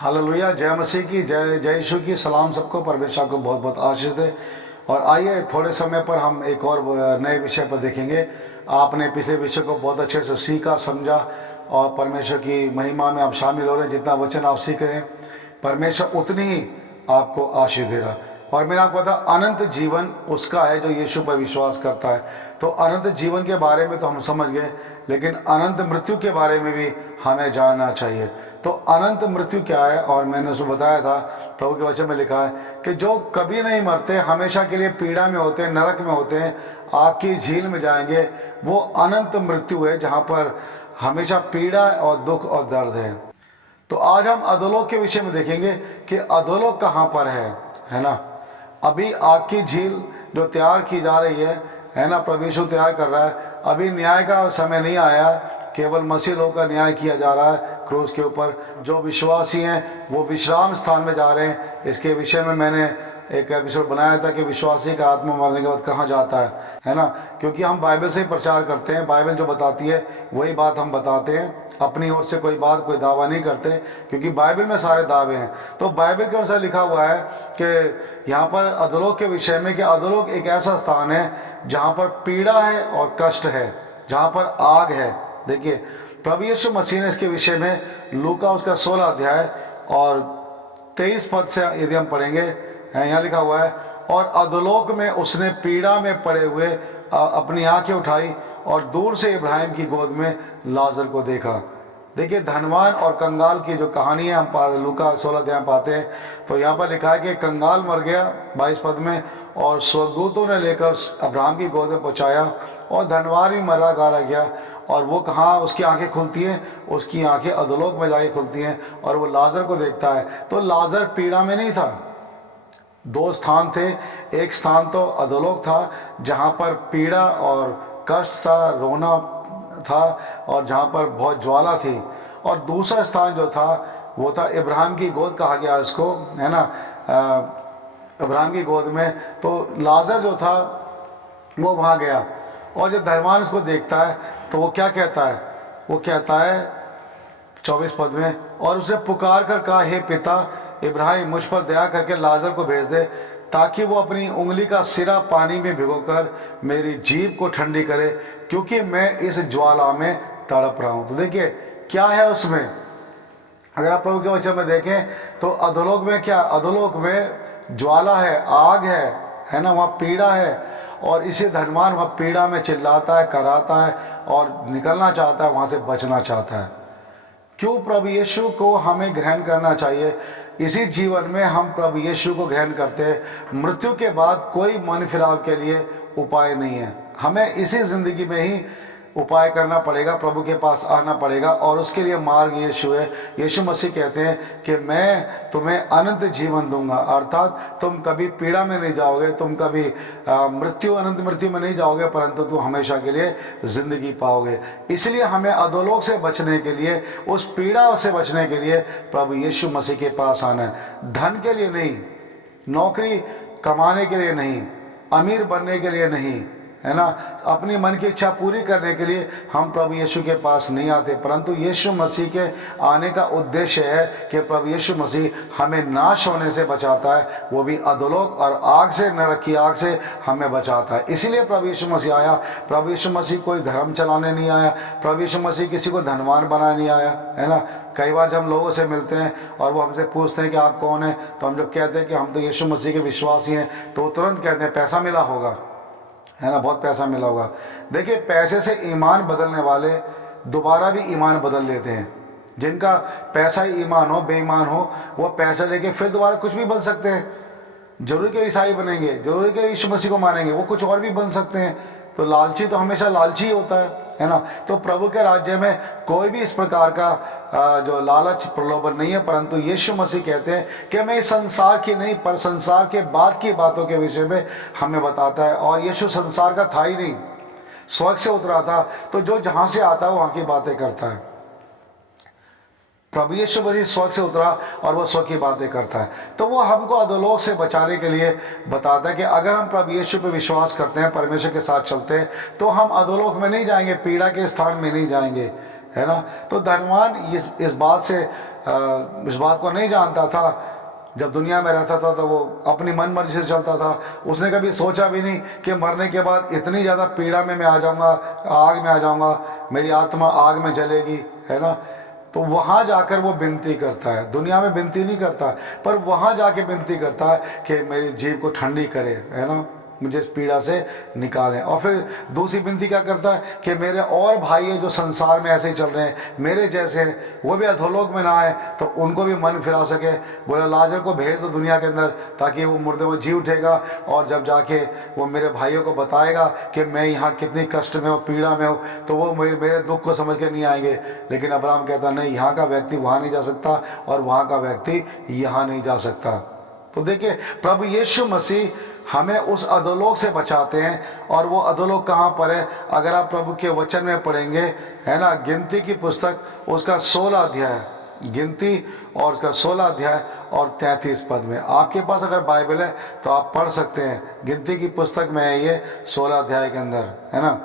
Hallelujah, जय मसीह की, जय जय यीशु की। सलाम सबको, परमेश्वर को बहुत बहुत आशीष दे। और आइए थोड़े समय पर हम एक और नए विषय पर देखेंगे। आपने पिछले विषय को बहुत अच्छे से सीखा, समझा और परमेश्वर की महिमा में आप शामिल हो रहे हैं। जितना वचन आप सीख रहे हैं, परमेश्वर उतनी ही आपको आशीष दे रहा। और मैंने आपको बता, अनंत जीवन उसका है जो यीशु पर विश्वास करता है। तो अनंत जीवन के बारे में तो हम समझ गए, लेकिन अनंत मृत्यु के बारे में भी हमें जानना चाहिए। तो अनंत मृत्यु क्या है? और मैंने उसको बताया था, प्रभु के वचन में लिखा है कि जो कभी नहीं मरते, हमेशा के लिए पीड़ा में होते हैं, नरक में होते हैं, आग की झील में जाएंगे, वो अनंत मृत्यु है, जहाँ पर हमेशा पीड़ा और दुख और दर्द है। तो आज हम अधोलोक के विषय में देखेंगे कि अधोलोक कहाँ पर है ना। अभी आग की झील जो तैयार की जा रही है ना, प्रभु यीशु तैयार कर रहा है। अभी न्याय का समय नहीं आया, केवल मसीह लोगों का न्याय किया जा रहा है क्रूस के ऊपर। जो विश्वासी हैं वो विश्राम स्थान में जा रहे हैं। इसके विषय में मैंने एक एपिसोड बनाया था कि विश्वासी का आत्मा मरने के बाद कहाँ जाता है ना। क्योंकि हम बाइबल से ही प्रचार करते हैं, बाइबल जो बताती है वही बात हम बताते हैं, अपनी ओर से कोई बात, कोई दावा नहीं करते, क्योंकि बाइबल में सारे दावे हैं। तो बाइबल के अनुसार लिखा हुआ है कि यहाँ पर अधोलोक के विषय में कि अधोलोक एक ऐसा स्थान है जहाँ पर पीड़ा है और कष्ट है, जहाँ पर आग है। देखिए, प्रभु यीशु मसीह ने इसके विषय में लूका उसका 16 अध्याय और 23 पद से यदि हम पढ़ेंगे, यहाँ लिखा हुआ है, और अधोलोक में उसने पीड़ा में पड़े हुए अपनी आंखें उठाई और दूर से इब्राहिम की गोद में लाजर को देखा। देखिए, धनवान और कंगाल की जो कहानी है हम लूका 16 अध्याय पाते हैं। तो यहाँ पर लिखा है कि कंगाल मर गया 22 पद में, और स्वर्गदूतों ने लेकर अब्राहम की गोद में पहुँचाया, और धनवान भी मरा गाड़ा गया। और वो कहाँ उसकी आंखें खुलती हैं? उसकी आंखें अधोलोक में जाके खुलती हैं और वो लाजर को देखता है। तो लाजर पीड़ा में नहीं था। दो स्थान थे, एक स्थान तो अधोलोक था जहाँ पर पीड़ा और कष्ट था, रोना था, और जहाँ पर बहुत ज्वाला थी। और दूसरा स्थान जो था वो था इब्राहिम की गोद, कहा गया इसको, है ना, इब्राहिम की गोद में। तो लाजर जो था वो वहाँ गया, और जब धनवान उसको देखता है तो वो क्या कहता है? वो कहता है 24 पद में, और उसे पुकार कर कहा, हे पिता इब्राहिम, मुझ पर दया करके लाजर को भेज दे, ताकि वो अपनी उंगली का सिरा पानी में भिगोकर मेरी जीभ को ठंडी करे, क्योंकि मैं इस ज्वाला में तड़प रहा हूं। तो देखिए क्या है उसमें। अगर आप प्रभु के वचन में देखें तो अधोलोक में क्या? अधोलोक में ज्वाला है, आग है ना, वहाँ पीड़ा है। और इसे धनवान वहाँ पीड़ा में चिल्लाता है, कराता है और निकलना चाहता है, वहाँ से बचना चाहता है। क्यों प्रभु यीशु को हमें ग्रहण करना चाहिए? इसी जीवन में हम प्रभु यीशु को ग्रहण करते हैं। मृत्यु के बाद कोई मन फिराव के लिए उपाय नहीं है। हमें इसी जिंदगी में ही उपाय करना पड़ेगा, प्रभु के पास आना पड़ेगा, और उसके लिए मार्ग यीशु है। यीशु मसीह कहते हैं कि मैं तुम्हें अनंत जीवन दूंगा, अर्थात तुम कभी पीड़ा में नहीं जाओगे, तुम कभी अनंत मृत्यु में नहीं जाओगे, परंतु तुम हमेशा के लिए जिंदगी पाओगे। इसलिए हमें अधोलोक से बचने के लिए, उस पीड़ा से बचने के लिए प्रभु यीशु मसीह के पास आना है। धन के लिए नहीं, नौकरी कमाने के लिए नहीं, अमीर बनने के लिए नहीं, है ना, अपनी मन की इच्छा पूरी करने के लिए हम प्रभु यीशु के पास नहीं आते, परंतु यीशु मसीह के आने का उद्देश्य है कि प्रभु यीशु मसीह हमें नाश होने से बचाता है, वो भी अधोलोक और आग से, नरक की आग से हमें बचाता है। इसीलिए प्रभु यीशु मसीह आया। प्रभु यीशु मसीह कोई धर्म चलाने नहीं आया, प्रभु यीशु मसीह किसी को धनवान बनाने नहीं आया, है ना। कई बार जब हम लोगों से मिलते हैं और वो हमसे पूछते हैं कि आप कौन हैं, तो हम जब कहते हैं कि हम तो यीशु मसीह के विश्वासी हैं, तो वो तुरंत कहते हैं पैसा मिला होगा, है ना, बहुत पैसा मिला होगा। देखिए, पैसे से ईमान बदलने वाले दोबारा भी ईमान बदल लेते हैं। जिनका पैसा ही ईमान हो, बेईमान हो, वो पैसा लेके फिर दोबारा कुछ भी बन सकते हैं। जरूरी के ईसाई बनेंगे, जरूरी के यीशु मसीह को मानेंगे, वो कुछ और भी बन सकते हैं। तो लालची तो हमेशा लालची ही होता है ना। तो प्रभु के राज्य में कोई भी इस प्रकार का जो लालच प्रलोभन नहीं है, परंतु यीशु मसीह कहते हैं कि मैं इस संसार की नहीं, पर संसार के बाद की बातों के विषय में हमें बताता है। और यीशु संसार का था ही नहीं, स्वर्ग से उतरा था, तो जो जहां से आता है वहां की बातें करता है। प्रभु यीशु मसीह स्वर्ग से उतरा और वो स्वर्ग की बातें करता है। तो वो हमको अधोलोक से बचाने के लिए बताता है कि अगर हम प्रभु यीशु पे विश्वास करते हैं, परमेश्वर के साथ चलते हैं, तो हम अधोलोक में नहीं जाएंगे, पीड़ा के स्थान में नहीं जाएंगे, है ना। तो धनवान इस बात से इस बात को नहीं जानता था, जब दुनिया में रहता था तो वो अपनी मन मर्जी से चलता था। उसने कभी सोचा भी नहीं कि मरने के बाद इतनी ज़्यादा पीड़ा में मैं आ जाऊँगा, आग में आ जाऊँगा, मेरी आत्मा आग में जलेगी, है ना। तो वहाँ जाकर वो विनती करता है, दुनिया में विनती नहीं करता, पर वहाँ जाके विनती करता है कि मेरी जीभ को ठंडी करे, है ना, मुझे इस पीड़ा से निकालें। और फिर दूसरी विनती क्या करता है कि मेरे और भाई है जो संसार में ऐसे ही चल रहे हैं, मेरे जैसे हैं, वो भी अधोलोक में ना आए, तो उनको भी मन फिरा सके। बोले लाजर को भेज दो दुनिया के अंदर, ताकि वो मुर्दे में जी उठेगा और जब जाके वो मेरे भाइयों को बताएगा कि मैं यहाँ कितनी कष्ट में हूँ, पीड़ा में हूँ, तो वो मेरे दुख को समझ के नहीं आएंगे। लेकिन अब्राहम कहता नहीं, यहाँ का व्यक्ति वहाँ नहीं जा सकता और वहाँ का व्यक्ति यहाँ नहीं जा सकता। तो देखिए, प्रभु यीशु मसीह हमें उस अधोलोक से बचाते हैं। और वो अधोलोक कहाँ पर है? अगर आप प्रभु के वचन में पढ़ेंगे, है ना, गिनती की पुस्तक उसका 16 अध्याय, गिनती और उसका 16 अध्याय और 33 पद में, आपके पास अगर बाइबल है तो आप पढ़ सकते हैं। गिनती की पुस्तक में है ये 16 अध्याय के अंदर, है ना।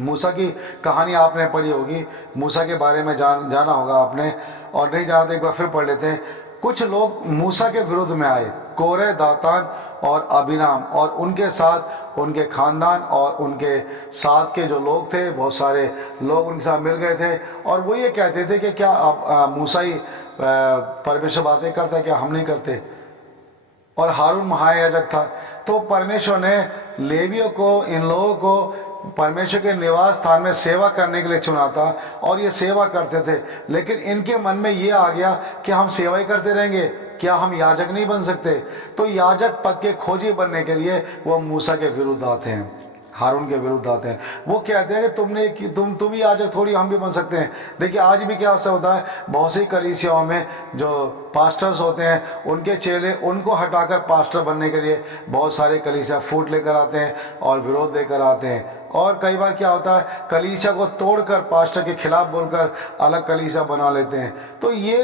मूसा की कहानी आपने पढ़ी होगी, मूसा के बारे में जाना होगा आपने, और नहीं जानते एक बार फिर पढ़ लेते हैं। कुछ लोग मूसा के विरुद्ध में आए, कोरे, दातान और अबीराम, और उनके साथ उनके खानदान और उनके साथ के जो लोग थे, बहुत सारे लोग उनके साथ मिल गए थे। और वो ये कहते थे कि क्या आप मूसा ही परमेश्वर बातें करता है, क्या हम नहीं करते? और हारून महायाजक था। तो परमेश्वर ने लेवियों को, इन लोगों को परमेश्वर के निवास स्थान में सेवा करने के लिए चुना था, और ये सेवा करते थे। लेकिन इनके मन में ये आ गया कि हम सेवा ही करते रहेंगे, क्या हम याजक नहीं बन सकते? तो याजक पद के खोजी बनने के लिए वो मूसा के विरुद्ध आते हैं, हारून के विरुद्ध आते हैं। वो कहते हैं कि तुम ही याजक थोड़ी, हम भी बन सकते हैं। देखिए आज भी क्या होता है, बहुत सी कलीसियाओं में जो पास्टर्स होते हैं, उनके चेले उनको हटाकर पास्टर बनने के लिए बहुत सारे कलीसिया फूट लेकर आते हैं और विरोध लेकर आते हैं। और कई बार क्या होता है, कलीसिया को तोड़कर पास्टर के खिलाफ बोलकर अलग कलीसिया बना लेते हैं। तो ये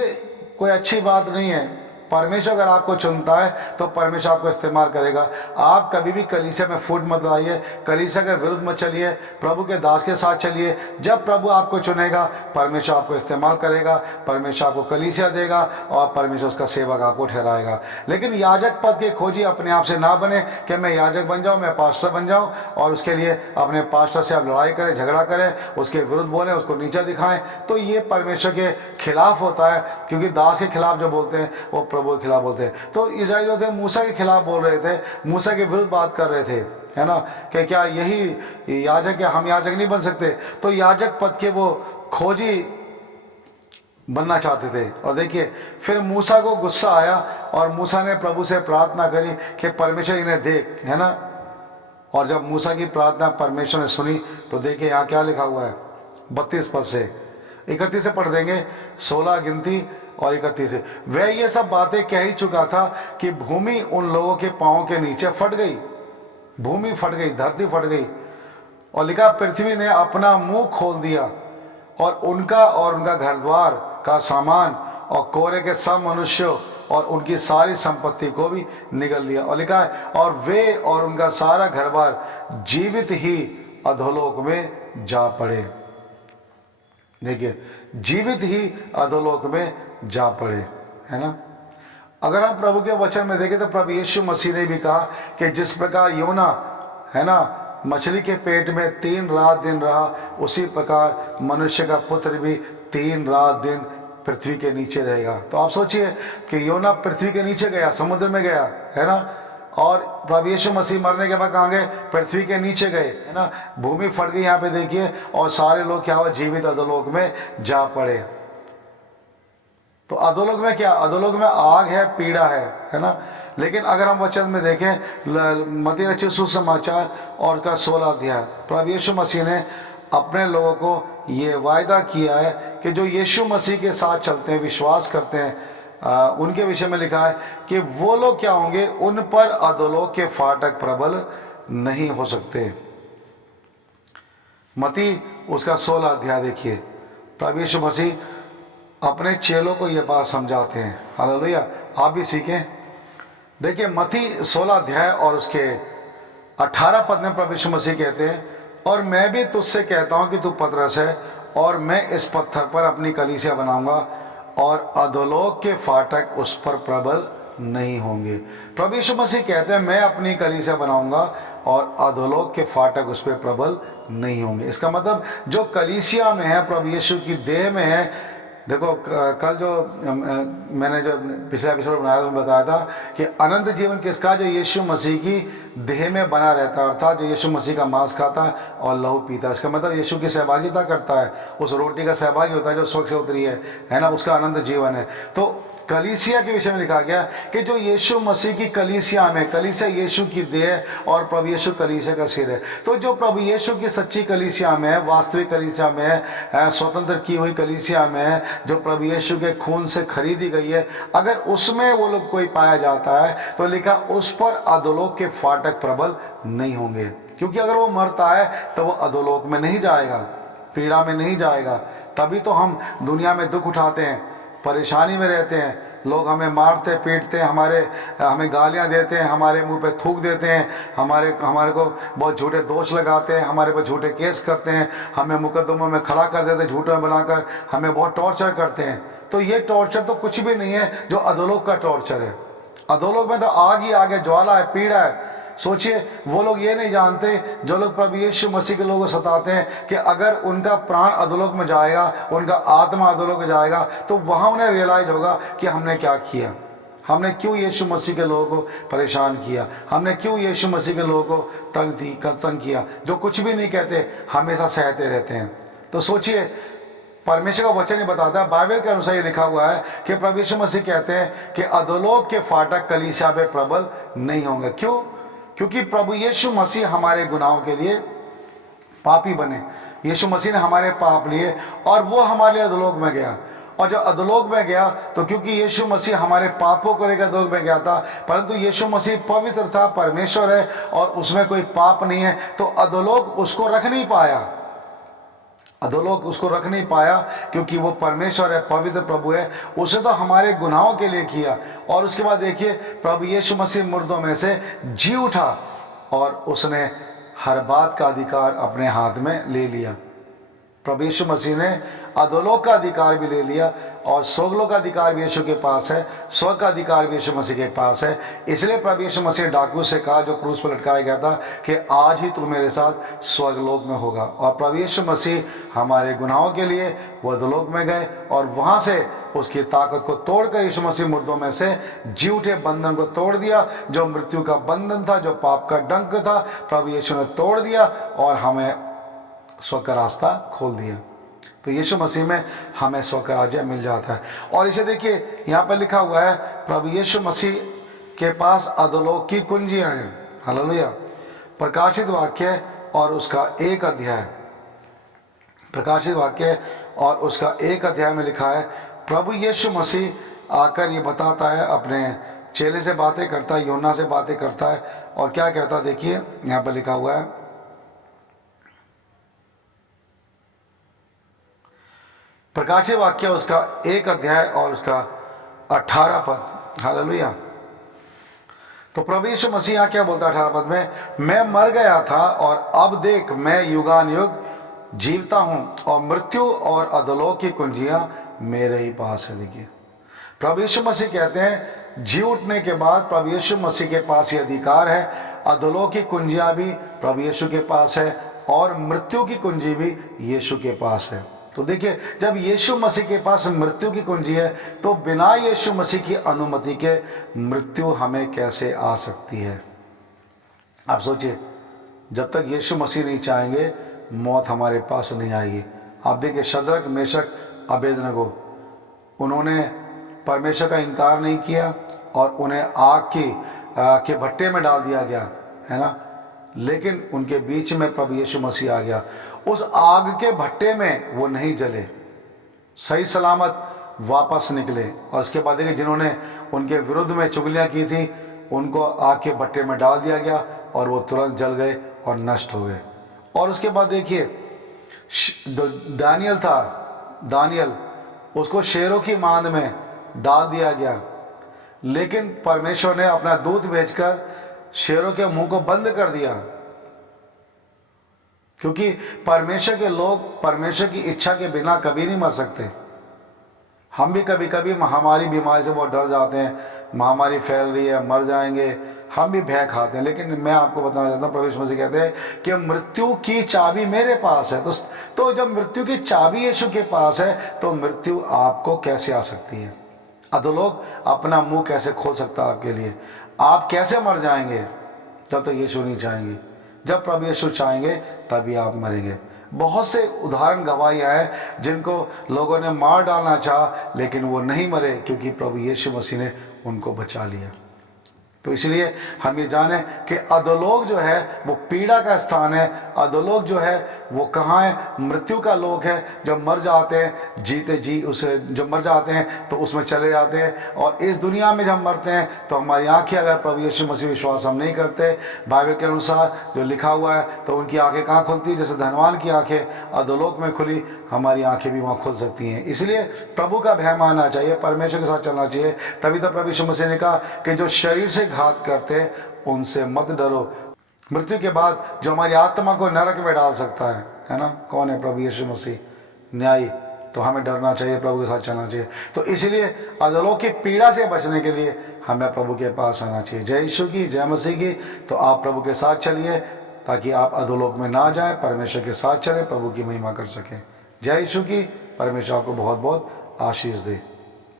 कोई अच्छी बात नहीं है। परमेश्वर अगर आपको चुनता है तो परमेश्वर आपको इस्तेमाल करेगा। आप कभी भी कलीसिया में फूट मत लाइए, कलीसिया के विरुद्ध मत चलिए, प्रभु के दास के साथ चलिए। जब प्रभु आपको चुनेगा, परमेश्वर आपको इस्तेमाल करेगा, परमेश्वर आपको कलीसिया देगा और परमेश्वर उसका सेवक आपको ठहराएगा। लेकिन याजक पद के खोजी अपने आप से ना बने कि मैं याजक बन जाऊं, मैं पास्टर बन जाऊं, और उसके लिए अपने पास्टर से आप लड़ाई करें, झगड़ा करें, उसके विरुद्ध बोलें, उसको नीचा दिखाएं। तो ये परमेश्वर के खिलाफ होता है, क्योंकि दास के खिलाफ जो बोलते हैं वो प्रभु के खिलाफ बोलते हैं। तो इस्राएली जो थे मूसा के खिलाफ बोल रहे थे, मूसा के विरुद्ध बात कर रहे थे, है ना, कि क्या यही याजक है, हम याजक नहीं बन सकते? तो याजक पद के वो खोजी बनना चाहते थे। और देखिए फिर मूसा को गुस्सा आया और मूसा ने प्रभु से प्रार्थना करी कि परमेश्वर इन्हें देख, है ना। और जब मूसा की प्रार्थना परमेश्वर ने सुनी तो देखिए यहाँ क्या लिखा हुआ है, 32 पद से 31 से पढ़ देंगे, 16 गिनती और 31 से। वह ये सब बातें कह ही चुका था कि भूमि उन लोगों के पांवों के नीचे फट गई, भूमि फट गई, धरती फट गई। और लिखा, पृथ्वी ने अपना मुंह खोल दिया और उनका घर द्वार का सामान और कोरे के सब मनुष्यों और उनकी सारी संपत्ति को भी निगल लिया। और लिखा है, और वे और उनका सारा घर बार जीवित ही अधोलोक में जा पड़े। देखिए, जीवित ही अधोलोक में जा पड़े, है ना। अगर हम प्रभु के वचन में देखें तो प्रभु यीशु मसीह ने भी कहा कि जिस प्रकार योना, है ना, मछली के पेट में 3 रात दिन रहा, उसी प्रकार मनुष्य का पुत्र भी 3 रात दिन पृथ्वी के नीचे रहेगा। तो आप सोचिए कि योना पृथ्वी के नीचे गया, समुद्र में गया, है ना, और प्रभु यीशु मसीह मरने के बाद कहाँ गए? पृथ्वी के नीचे गए, है ना। भूमि फट गई यहाँ पे देखिए, और सारे लोग क्या हुआ? जीवित अधोलोक में जा पड़े। तो अधोलोक में क्या? अधोलोक में आग है, पीड़ा है ना। लेकिन अगर हम वचन में देखें, मत्ती रचित सुसमाचार और उसका 16 अध्याय, प्रभु यीशु मसीह ने अपने लोगों को ये वायदा किया है कि जो यीशु मसीह के साथ चलते हैं, विश्वास करते हैं, उनके विषय में लिखा है कि वो लोग क्या होंगे? उन पर अधोलोक के फाटक प्रबल नहीं हो सकते। मत्ती उसका 16 अध्याय देखिए, प्रभु यीशु मसीह अपने चेलों को ये बात समझाते हैं। हालेलुया, आप भी सीखें। देखिए मत्ती 16 अध्याय और उसके 18 पद में प्रभु यीशु मसीह कहते हैं, और मैं भी तुझसे कहता हूं कि तू पतरस है, और मैं इस पत्थर पर अपनी कलीसिया बनाऊंगा, और अधोलोक के फाटक उस पर प्रबल नहीं होंगे। प्रभु यीशु मसीह कहते हैं मैं अपनी कलीसिया बनाऊंगा और अधोलोक के फाटक उस पर प्रबल नहीं होंगे। इसका मतलब जो कलीसिया में है, प्रभु यीशु की देह में है। देखो कल जो मैंने जो पिछला एपिसोड बनाया था, बताया था कि अनंत जीवन किसका, जो यीशु मसीह की देह में बना रहता है, अर्थात जो यीशु मसीह का मांस खाता है और लहू पीता है। इसका मतलब यीशु की सहभागिता करता है, उस रोटी का सहभागी होता है जो स्वर्ग से उतरी है ना, उसका अनंत जीवन है। तो कलीसिया के विषय में लिखा गया कि जो यीशु मसीह की कलीसिया में, कलीसिया यीशु की देह और प्रभु यीशु कलीसिया का सिर है। तो जो प्रभु यीशु की सच्ची कलीसिया में है, वास्तविक कलीसिया में है, स्वतंत्र की हुई कलीसिया में है, जो प्रभु यीशु के खून से खरीदी गई है, अगर उसमें वो लोग कोई पाया जाता है तो लिखा उस पर अधोलोक के फाटक प्रबल नहीं होंगे। क्योंकि अगर वो मरता है तो वो अधोलोक में नहीं जाएगा, पीड़ा में नहीं जाएगा। तभी तो हम दुनिया में दुख उठाते हैं, परेशानी में रहते हैं, लोग हमें मारते पीटते हैं, हमें गालियां देते हैं, हमारे मुंह पे थूक देते हैं, हमारे को बहुत झूठे दोष लगाते हैं, हमारे पर झूठे केस करते हैं, हमें मुकदमों में खड़ा कर देते हैं, झूठे बनाकर हमें बहुत टॉर्चर करते हैं। तो ये टॉर्चर तो कुछ भी नहीं है जो अधोलोक का टॉर्चर है। अधोलोक में तो आग ही आग है, ज्वाला है, पीड़ा है। सोचिए, वो लोग ये नहीं जानते, जो लोग प्रभु यीशु मसीह के लोगों को सताते हैं, कि अगर उनका प्राण अधोलोक में जाएगा, उनका आत्मा अधोलोक में जाएगा, तो वहां उन्हें रियलाइज होगा कि हमने क्या किया, हमने क्यों यीशु मसीह के लोगों को परेशान किया, हमने क्यों यीशु मसीह के लोगों को तंग किया। जो कुछ भी नहीं कहते, हमेशा सहते रहते हैं। तो सोचिए, परमेश्वर का वचन ही बताता है, बाइबल के अनुसार ये लिखा हुआ है कि प्रभु यीशु मसीह कहते हैं कि अधोलोक के फाटक कलीसिया पे प्रबल नहीं होंगे। क्यों? क्योंकि प्रभु यीशु मसीह हमारे गुनाहों के लिए पापी बने, यीशु मसीह ने हमारे पाप लिए और वो हमारे लिए अधोलोक में गया। और जब अधोलोक में गया तो क्योंकि यीशु मसीह हमारे पापों को लेकर अधोलोक में गया था, परंतु यीशु मसीह पवित्र था, परमेश्वर है और उसमें कोई पाप नहीं है, तो अधोलोक उसको रख नहीं पाया, अधोलोक उसको रख नहीं पाया, क्योंकि वो परमेश्वर है, पवित्र प्रभु है। उसे तो हमारे गुनाहों के लिए किया। और उसके बाद देखिए, प्रभु यीशु मसीह मुर्दों में से जी उठा और उसने हर बात का अधिकार अपने हाथ में ले लिया। प्रभु यीशु मसीह ने अधोलोक का अधिकार भी ले लिया और स्वर्गलोक का अधिकार भी यीशु के पास है, स्वर्ग का अधिकार भी यीशु मसीह के पास है। इसलिए प्रभु यीशु मसीह डाकू से कहा, जो क्रूस पर लटकाया गया था, कि आज ही तू मेरे साथ स्वर्गलोक में होगा। और प्रभु यीशु मसीह हमारे गुनाहों के लिए वो अधोलोक में गए और वहां से उसकी ताकत को तोड़कर यीशु मसीह मुर्दों में से जी उठे, बंधन को तोड़ दिया। जो मृत्यु का बंधन था, जो पाप का डंक था, प्रभु यीशु ने तोड़ दिया और हमें स्वर्ग का रास्ता खोल दिया। तो यीशु मसीह में हमें स्वर्ग का राज्य मिल जाता है। और इसे देखिए, यहाँ पर लिखा हुआ है, प्रभु यीशु मसीह के पास अधोलोक की कुंजियां हैं। हालेलुया। प्रकाशित वाक्य और उसका 1 अध्याय, प्रकाशित वाक्य और उसका 1 अध्याय में लिखा है, प्रभु यीशु मसीह आकर ये बताता है, अपने चेले से बातें करता है, यूहन्ना से बातें करता है और क्या कहता है, देखिए यहाँ पर लिखा हुआ है, प्रकाशित वाक्य उसका 1 अध्याय और उसका 18 पद। हालेलुया। तो प्रभु यीशु मसीह यहाँ क्या बोलता है 18 पद में, मैं मर गया था और अब देख मैं युगानुयुग जीवता हूं और मृत्यु और अधोलोक की कुंजियां मेरे ही पास है। देखिए, प्रभु यीशु मसीह कहते हैं, जी उठने के बाद प्रभु यीशु मसीह के पास ये अधिकार है, अधोलोक की कुंजियां भी प्रभु यीशु के पास है और मृत्यु की कुंजी भी यीशु के पास है। तो देखिए, जब यीशु मसीह के पास मृत्यु की कुंजी है, तो बिना यीशु मसीह की अनुमति के मृत्यु हमें कैसे आ सकती है? आप सोचिए, जब तक यीशु मसीह नहीं चाहेंगे, मौत हमारे पास नहीं आएगी। आप देखिए, शद्रक, मेशक, अबेदनगो, उन्होंने परमेश्वर का इनकार नहीं किया और उन्हें आग के भट्टे में डाल दिया गया, है ना, लेकिन उनके बीच में प्रभु यीशु मसीह आ गया। उस आग के भट्टे में वो नहीं जले, सही सलामत वापस निकले। और उसके बाद देखिए, जिन्होंने उनके विरुद्ध में चुगलियां की थी, उनको आग के भट्टे में डाल दिया गया और वो तुरंत जल गए और नष्ट हो गए। और उसके बाद देखिए, दानियल था, दानियल, उसको शेरों की मांद में डाल दिया गया, लेकिन परमेश्वर ने अपना दूत भेजकर शेरों के मुंह को बंद कर दिया, क्योंकि परमेश्वर के लोग परमेश्वर की इच्छा के बिना कभी नहीं मर सकते। हम भी कभी कभी महामारी बीमारी से बहुत डर जाते हैं, महामारी फैल रही है, मर जाएंगे, हम भी भय खाते हैं। लेकिन मैं आपको बताना चाहता हूँ, प्रभु यीशु मसीह कहते हैं कि मृत्यु की चाबी मेरे पास है। तो जब मृत्यु की चाबी यीशु के पास है तो मृत्यु आपको कैसे आ सकती है? अधोलोक अपना मुंह कैसे खोल सकता है आपके लिए? आप कैसे मर जाएंगे जब तक यीशु नहीं चाहेंगे? जब प्रभु यीशु चाहेंगे तभी आप मरेंगे। बहुत से उदाहरण गवाहियाँ हैं जिनको लोगों ने मार डालना चाहा लेकिन वो नहीं मरे, क्योंकि प्रभु यीशु मसीह ने उनको बचा लिया। तो इसलिए हम ये जाने कि अधोलोक जो है वो पीड़ा का स्थान है। अधोलोक जो है वो कहाँ है? मृत्यु का लोक है। जब मर जाते हैं, जीते जी उसे जब मर जाते हैं तो उसमें चले जाते हैं। और इस दुनिया में जब मरते हैं तो हमारी आंखें, अगर प्रभु यीशु मसीह विश्वास हम नहीं करते बाइबल के अनुसार जो लिखा हुआ है, तो उनकी आंखें कहाँ खुलती है? जैसे धनवान की आंखें अधोलोक में खुली, हमारी आंखें भी वहाँ खुल सकती हैं। इसलिए प्रभु का भय मानना चाहिए, परमेश्वर के साथ चलना चाहिए। तभी तो प्रभु यीशु मसीह ने कहा कि जो शरीर से घात करते हैं उनसे मत डरो। मृत्यु के बाद जो हमारी आत्मा को नरक में डाल सकता है ना, कौन है? प्रभु यीशु मसीह, न्यायी। तो हमें डरना चाहिए, प्रभु के साथ चलना चाहिए। तो इसलिए अधोलोक की पीड़ा से बचने के लिए हमें प्रभु के पास आना चाहिए। जय यीशु की, जय मसीह की। तो आप प्रभु के साथ चलिए ताकि आप अधोलोक में ना जाए, परमेश्वर के साथ चले, प्रभु की महिमा कर सकें। जय यीशु की। परमेश्वर आपको बहुत बहुत आशीष दे।